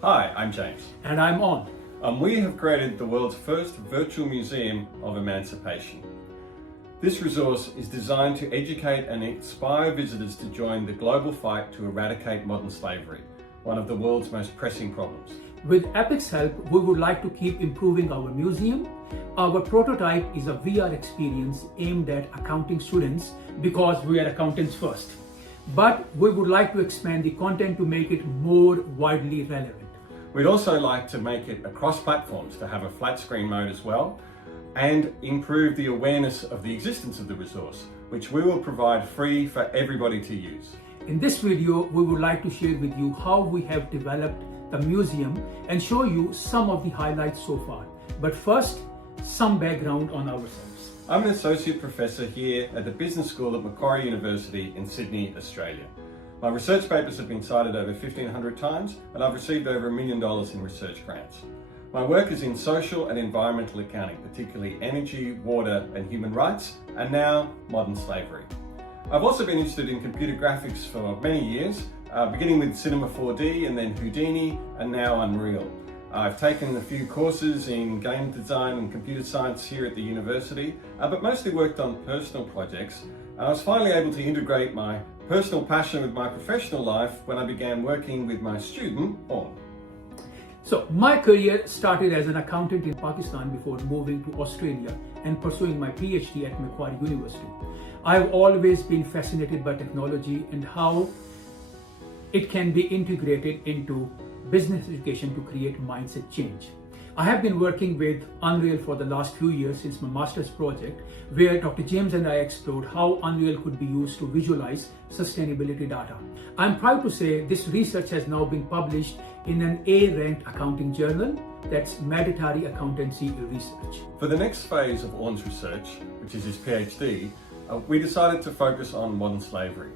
Hi, I'm James. And I'm Awn. And we have created the world's first virtual museum of emancipation. This resource is designed to educate and inspire visitors to join the global fight to eradicate modern slavery, one of the world's most pressing problems. With EPIC's help, we would like to keep improving our museum. Our prototype is a VR experience aimed at accounting students because we are accountants first. But we would like to expand the content to make it more widely relevant. We'd also like to make it across platforms to have a flat screen mode as well, and improve the awareness of the existence of the resource, which we will provide free for everybody to use. In this video, we would like to share with you how we have developed the museum and show you some of the highlights so far. But first, some background on ourselves. I'm an associate professor here at the Business School at Macquarie University in Sydney, Australia. My research papers have been cited over 1,500 times, and I've received over $1 million in research grants. My work is in social and environmental accounting, particularly energy, water and human rights, and now modern slavery. I've also been interested in computer graphics for many years, beginning with Cinema 4D and then Houdini and now Unreal. I've taken a few courses in game design and computer science here at the university, but mostly worked on personal projects. I was finally able to integrate my personal passion with my professional life when I began working with my student, Awn. So my career started as an accountant in Pakistan before moving to Australia and pursuing my PhD at Macquarie University. I've always been fascinated by technology and how it can be integrated into business education to create mindset change. I have been working with Unreal for the last few years since my master's project, where Dr. James and I explored how Unreal could be used to visualize sustainability data. I'm proud to say this research has now been published in an A-ranked accounting journal, that's Mandatory Accountancy Research. For the next phase of Awn's research, which is his PhD, we decided to focus on modern slavery.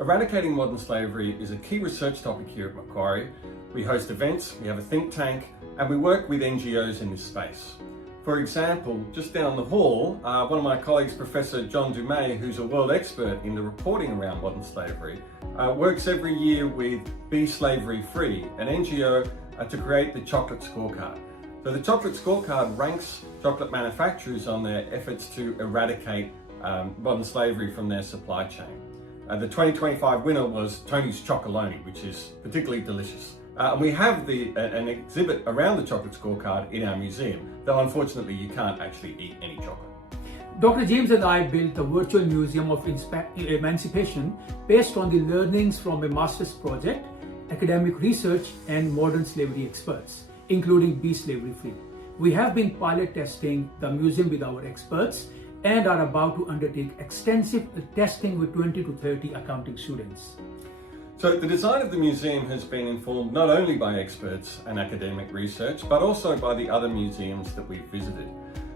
Eradicating modern slavery is a key research topic here at Macquarie. We host events, we have a think tank, and we work with NGOs in this space. For example, just down the hall, one of my colleagues, Professor John Dumay, who's a world expert in the reporting around modern slavery, works every year with Be Slavery Free, an NGO to create the chocolate scorecard. So the chocolate scorecard ranks chocolate manufacturers on their efforts to eradicate modern slavery from their supply chain. The 2025 winner was Tony's Chocolonely, which is particularly delicious. We have an exhibit around the chocolate scorecard in our museum, though unfortunately you can't actually eat any chocolate. Dr. James and I built a virtual museum of emancipation based on the learnings from a master's project, academic research and modern slavery experts, including Be Slavery Free. We have been pilot testing the museum with our experts and are about to undertake extensive testing with 20 to 30 accounting students. So the design of the museum has been informed not only by experts and academic research, but also by the other museums that we've visited.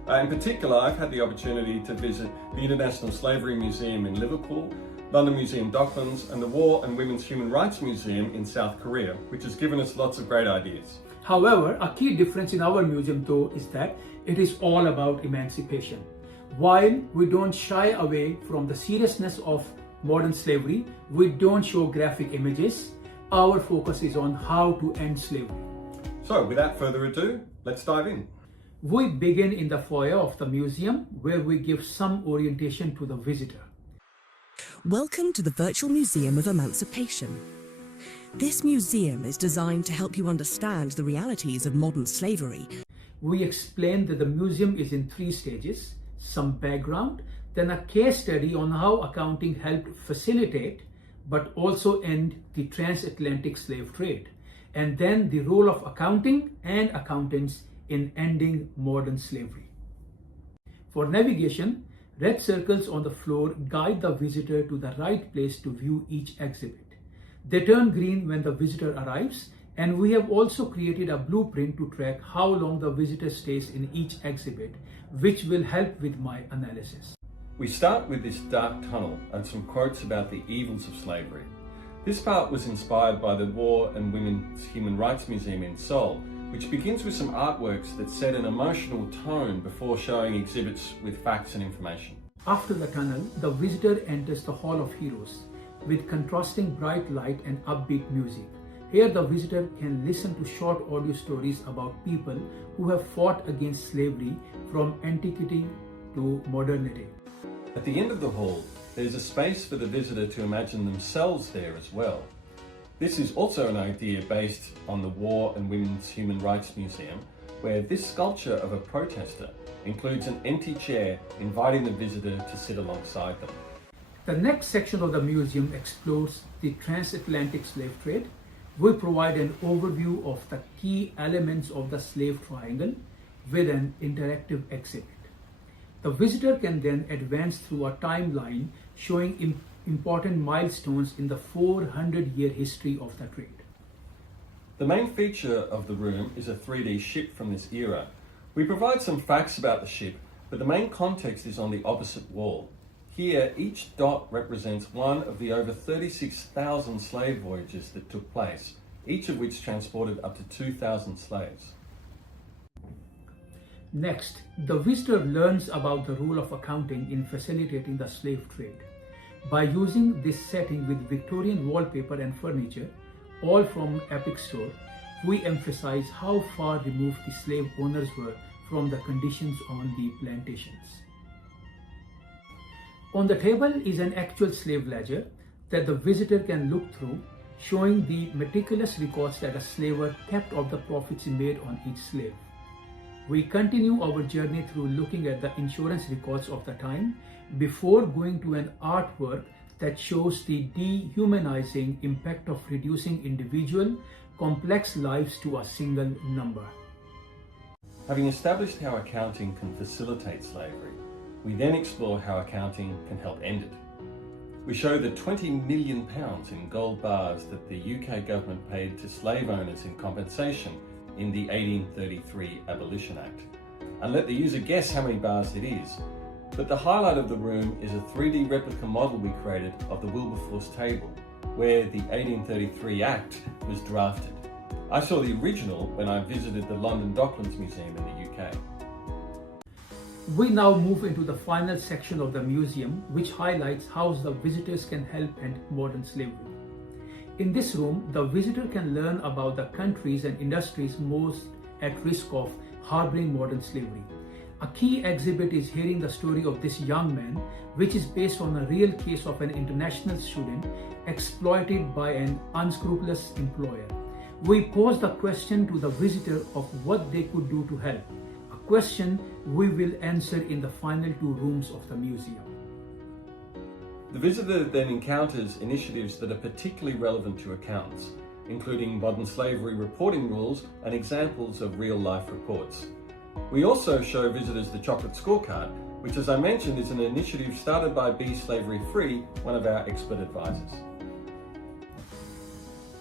In particular, I've had the opportunity to visit the International Slavery Museum in Liverpool, London Museum Docklands, and the War and Women's Human Rights Museum in South Korea, which has given us lots of great ideas. However, a key difference in our museum though is that it is all about emancipation. While we don't shy away from the seriousness of modern slavery, we don't show graphic images. Our focus is on how to end slavery. So without further ado, let's dive in. We begin in the foyer of the museum where we give some orientation to the visitor. Welcome to the Virtual Museum of Emancipation. This museum is designed to help you understand the realities of modern slavery. We explain that the museum is in 3 stages. Some background, then a case study on how accounting helped facilitate but also end the transatlantic slave trade, and then the role of accounting and accountants in ending modern slavery. For navigation, red circles on the floor guide the visitor to the right place to view each exhibit. They turn green when the visitor arrives, and we have also created a blueprint to track how long the visitor stays in each exhibit, which will help with my analysis. We start with this dark tunnel and some quotes about the evils of slavery. This part was inspired by the War and Women's Human Rights Museum in Seoul, which begins with some artworks that set an emotional tone before showing exhibits with facts and information. After the tunnel, the visitor enters the Hall of Heroes with contrasting bright light and upbeat music. Here the visitor can listen to short audio stories about people who have fought against slavery from antiquity to modernity. At the end of the hall, there's a space for the visitor to imagine themselves there as well. This is also an idea based on the War and Women's Human Rights Museum, where this sculpture of a protester includes an empty chair inviting the visitor to sit alongside them. The next section of the museum explores the transatlantic slave trade. We provide an overview of the key elements of the slave triangle with an interactive exhibit. The visitor can then advance through a timeline showing important milestones in the 400-year history of the trade. The main feature of the room is a 3D ship from this era. We provide some facts about the ship, but the main context is on the opposite wall. Here, each dot represents one of the over 36,000 slave voyages that took place, each of which transported up to 2,000 slaves. Next, the visitor learns about the role of accounting in facilitating the slave trade. By using this setting with Victorian wallpaper and furniture, all from Epic Store, we emphasize how far removed the slave owners were from the conditions on the plantations. On the table is an actual slave ledger that the visitor can look through, showing the meticulous records that a slaver kept of the profits made on each slave. We continue our journey through looking at the insurance records of the time before going to an artwork that shows the dehumanizing impact of reducing individual, complex lives to a single number. Having established how accounting can facilitate slavery, we then explore how accounting can help end it. We show the £20 million in gold bars that the UK government paid to slave owners in compensation in the 1833 Abolition Act, and let the user guess how many bars it is. But the highlight of the room is a 3D replica model we created of the Wilberforce table, where the 1833 Act was drafted. I saw the original when I visited the London Docklands Museum in the UK. We now move into the final section of the museum, which highlights how the visitors can help end modern slavery. In this room, the visitor can learn about the countries and industries most at risk of harboring modern slavery. A key exhibit is hearing the story of this young man, which is based on a real case of an international student exploited by an unscrupulous employer. We pose the question to the visitor of what they could do to help, a question we will answer in the final two rooms of the museum. The visitor then encounters initiatives that are particularly relevant to accountants, including modern slavery reporting rules and examples of real-life reports. We also show visitors the chocolate scorecard, which, as I mentioned, is an initiative started by Be Slavery Free, one of our expert advisors.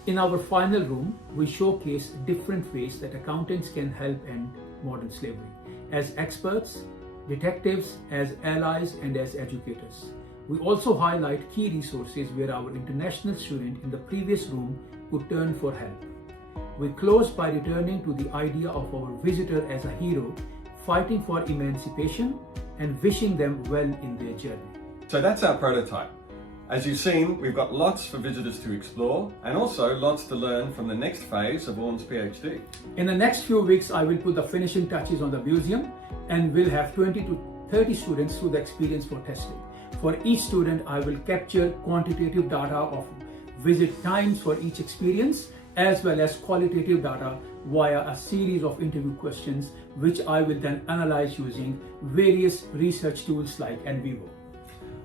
In our final room, we showcase different ways that accountants can help end modern slavery, as experts, detectives, as allies, and as educators. We also highlight key resources where our international student in the previous room could turn for help. We close by returning to the idea of our visitor as a hero, fighting for emancipation and wishing them well in their journey. So that's our prototype. As you've seen, we've got lots for visitors to explore and also lots to learn from the next phase of Awn's PhD. In the next few weeks, I will put the finishing touches on the museum and will have 20 to 30 students through the experience for testing. For each student, I will capture quantitative data of visit times for each experience, as well as qualitative data via a series of interview questions, which I will then analyze using various research tools like NVivo.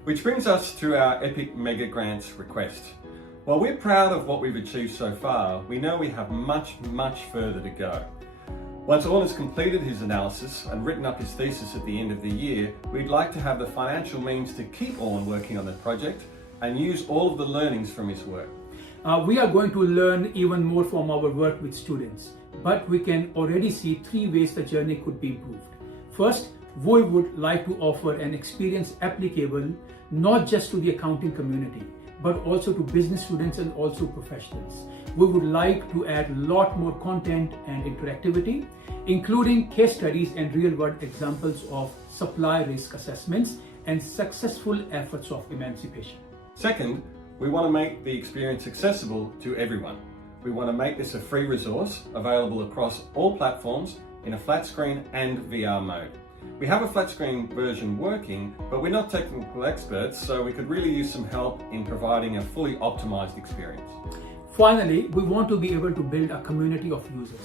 Which brings us to our Epic Mega Grants request. While we're proud of what we've achieved so far, we know we have much further to go. Once Awn has completed his analysis and written up his thesis at the end of the year, we'd like to have the financial means to keep Awn working on the project and use all of the learnings from his work. We are going to learn even more from our work with students, but we can already see 3 ways the journey could be improved. First, we would like to offer an experience applicable not just to the accounting community, but also to business students and also professionals. We would like to add a lot more content and interactivity, including case studies and real-world examples of supply risk assessments and successful efforts of emancipation. Second, we want to make the experience accessible to everyone. we want to make this a free resource available across all platforms in a flat screen and VR mode. We have a flat screen version working, but we're not technical experts, so we could really use some help in providing a fully optimized experience. Finally, we want to be able to build a community of users.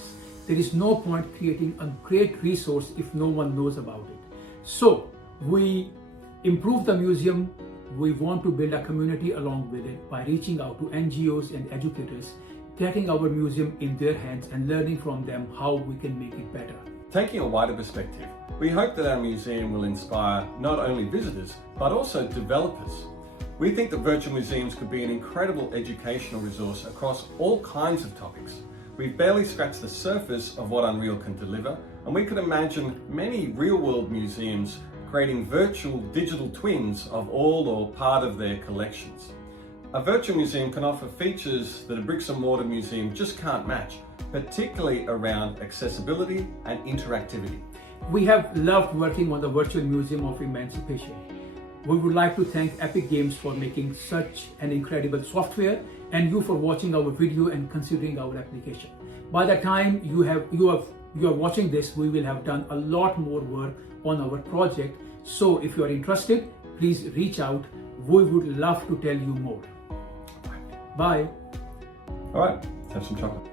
There is no point creating a great resource if no one knows about it. So we improve the museum. We want to build a community along with it by reaching out to NGOs and educators, getting our museum in their hands and learning from them how we can make it better. Taking a wider perspective, we hope that our museum will inspire not only visitors, but also developers. We think that virtual museums could be an incredible educational resource across all kinds of topics. We've barely scratched the surface of what Unreal can deliver, and we could imagine many real-world museums creating virtual digital twins of all or part of their collections. A virtual museum can offer features that a bricks and mortar museum just can't match, particularly around accessibility and interactivity. We have loved working on the Virtual Museum of Emancipation. We would like to thank Epic Games for making such an incredible software and you for watching our video and considering our application. By the time you are watching this, we will have done a lot more work on our project. So if you are interested, please reach out. We would love to tell you more. Bye. All right, have some chocolate.